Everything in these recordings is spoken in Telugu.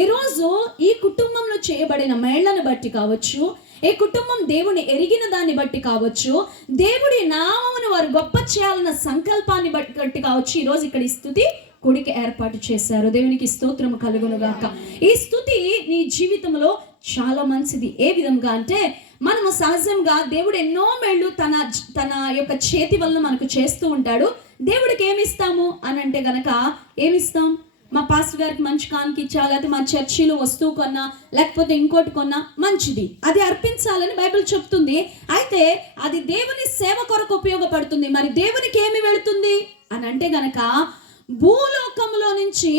ఈరోజు ఈ కుటుంబంలో చేయబడిన మేళ్లను బట్టి కావచ్చు, ఈ కుటుంబం దేవుని ఎరిగిన దాన్ని బట్టి కావచ్చు, దేవుడి నామమును వారు గొప్ప చేయాలన్న సంకల్పాన్ని బట్టి కావచ్చు, ఈరోజు ఇక్కడ ఈ స్తుతి కొడికి ఏర్పాటు చేశారు. దేవునికి స్తోత్రము కలుగును గాక. ఈ స్తుతి నీ జీవితంలో చాలా మంచిది. ఏ విధంగా అంటే, మనము సహజంగా దేవుడు ఎన్నో మేళ్ళు తన యొక్క చేతి వల్ల మనకు చేస్తూ ఉంటాడు. దేవుడికి ఏమిస్తాము అని అంటే గనక ఏమిస్తాం? మా పాస్టర్ గారికి మంచి కానుక ఇచ్చా, లేకపోతే మా చర్చిలో వస్తువు కొన్నా, లేకపోతే ఇంకోటి కొన్నా మంచిది, అది అర్పించాలని బైబిల్ చెప్తుంది. అయితే అది దేవుని సేవ కొరకు ఉపయోగపడుతుంది. మరి దేవునికి ఏమి వెళుతుంది అని అంటే గనక, భూలోకంలో నుంచి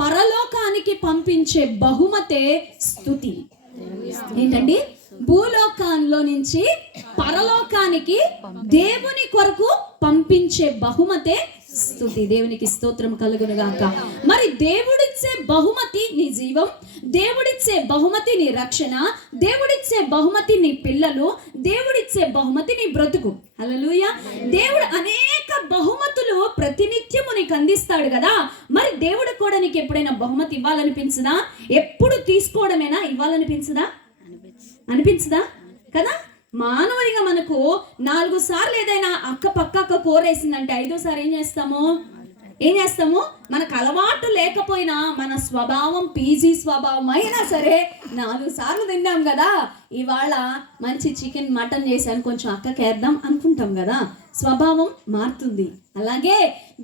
పరలోకానికి పంపించే బహుమతే స్తుతి. ఏంటండి? భూలోకంలో నుంచి పరలోకానికి దేవుని కొరకు పంపించే బహుమతే స్తుతి. దేవునికి స్తోత్రం కలుగును గాక. మరి దేవుడిచ్చే బహుమతి నీ జీవం, దేవుడిచ్చే బహుమతి నీ రక్షణ, దేవుడిచ్చే బహుమతి నీ పిల్లలు, దేవుడిచ్చే బహుమతి నీ బ్రతుకు. హల్లెలూయా. దేవుడు అనేక బహుమతులు ప్రతినిత్యము నీకు అందిస్తాడు కదా. మరి దేవుడు కూడా నీకు ఎప్పుడైనా బహుమతి ఇవ్వాలనిపించదా? ఎప్పుడు తీసుకోవడమేనా ఇవ్వాలనిపించదా? అనిపించదా కదా? మానవుడిగా మనకు 4 సార్లు ఏదైనా పక్క కూరేసిందంటే 5వ సారి ఏం చేస్తాము? మనకు అలవాటు లేకపోయినా, మన స్వభావం పీజీ స్వభావం అయినా సరే 4 సార్లు తిన్నాం కదా, ఇవాళ మంచి చికెన్ మటన్ చేశాను, కొంచెం అక్కకేద్దాం అనుకుంటాం కదా. స్వభావం మారుతుంది. అలాగే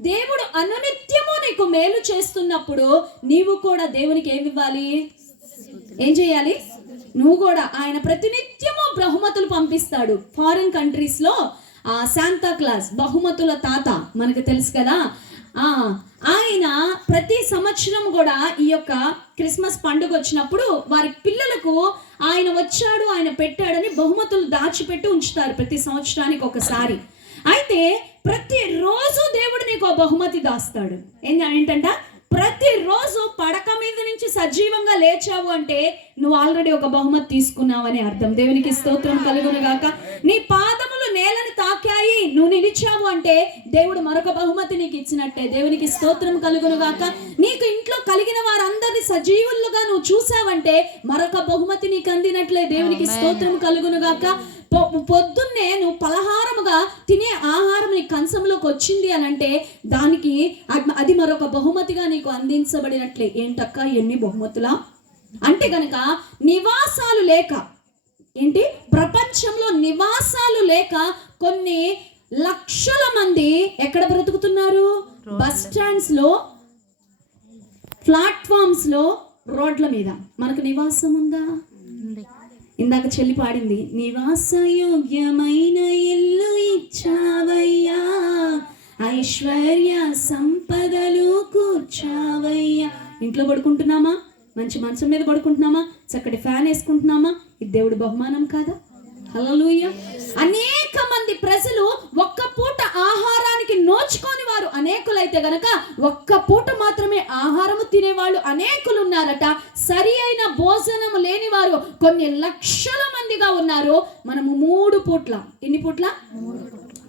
దేవుడు అనునిత్యము నీకు మేలు చేస్తున్నప్పుడు నీవు కూడా దేవునికి ఏమి ఇవ్వాలి? ఏం చేయాలి? నువ్వు కూడా ఆయన ప్రతినిత్యము బహుమతులు పంపిస్తాడు. ఫారిన్ కంట్రీస్ లో శాంతా క్లాస్ బహుమతుల తాత మనకు తెలుసు కదా. ఆయన ప్రతి సంవత్సరం కూడా ఈ యొక్క క్రిస్మస్ పండుగ వచ్చినప్పుడు వారి పిల్లలకు ఆయన వచ్చాడు, ఆయన పెట్టాడని బహుమతులు దాచిపెట్టి ఉంచుతారు ప్రతి సంవత్సరానికి ఒకసారి. అయితే ప్రతిరోజు దేవుడు నీకు బహుమతి దాస్తాడు. ఏంటంట? ప్రతిరోజు పడక మీద నుంచి సజీవంగా లేచావు అంటే నువ్వు ఆల్రెడీ ఒక బహుమతి తీసుకున్నావని అర్థం. దేవునికి స్తోత్రం కలుగును గాక. నీ పాదములు నేలను తాకాయి, నువ్వు నిలిచావు అంటే దేవుడు మరొక బహుమతి నీకు ఇచ్చినట్టే. దేవునికి స్తోత్రం కలుగును గాక. నీకు ఇంట్లో కలిగిన వారందరినీ సజీవులుగా నువ్వు చూసావంటే మరొక బహుమతి నీకు అందినట్లే. దేవునికి స్తోత్రం కలుగును గాక. పొద్దున్నే నువ్వు పలహారముగా తినే ఆహారం నీ కంచంలోకి వచ్చింది అని అంటే దానికి అది మరొక బహుమతిగా నీకు అందించబడినట్లే. ఏంటక్క ఎన్ని బహుమతులా అంటే గనక, నివాసాలు లేక, ఏంటి ప్రపంచంలో నివాసాలు లేక కొన్ని లక్షల మంది ఎక్కడ బ్రతుకుతున్నారు? బస్ స్టాండ్స్ లో, ప్లాట్ఫామ్స్ లో, రోడ్ల మీద. మనకు నివాసం ఉందా? ఇందాక చెల్లి పాడింది, నివాసయోగ్యమైన ఇల్లు ఇచ్చావయ్యా, ఐశ్వర్య సంపదలు కూర్చావయ్యా. ఇంట్లో పడుకుంటున్నామా? మంచి మంచం మీద పడుకుంటున్నామా? చక్కటి ఫ్యాన్ వేసుకుంటున్నామా? ఇది దేవుడి బహుమానం కాదా? హల్లెలూయా. అనేక మంది ప్రజలు ఒక్క పూట ఆహారానికి నోచుకొని వారు అనేకులైతే గనక ఒక్క పూట మాత్రమే ఆహారము తినేవాళ్ళు అనేకులు ఉన్నారట. సరి అయిన భోజనం లేని వారు కొన్ని లక్షల మందిగా ఉన్నారు. మనము 3 పూట్ల, ఎన్ని పూట్ల?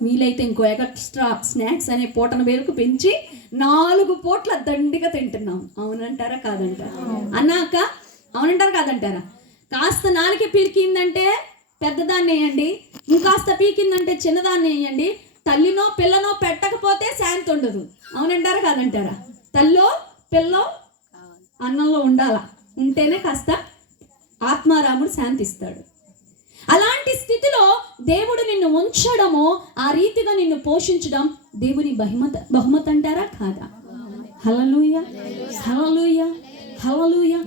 వీలైతే ఇంకో ఎక్స్ట్రా స్నాక్స్ అనే పూటను వేరుకు పెంచి 4 పూట్ల దండిగా తింటున్నాం. అవునంటారా కాదంటారా? అన్నాక అవునంటారా కాదంటారా? కాస్త నాలుక పీకిందంటే పెద్దదాన్ని వేయండి, ఇంకాస్త పీకిందంటే చిన్నదాన్ని వేయండి. తల్లినో పిల్లనో పెట్టకపోతే శాంతి ఉండదు. అవునంటారా కాదంటారా? తల్లో పిల్లో అన్నంలో ఉండాలా, ఉంటేనే కాస్త ఆత్మారాముడు శాంతిస్తాడు. అలాంటి స్థితిలో దేవుడు నిన్ను ఉంచడము, ఆ రీతిగా నిన్ను పోషించడం దేవుని బహుమతి అంటారా కాదా? హల్లెలూయా, హల్లెలూయా, హల్లెలూయా.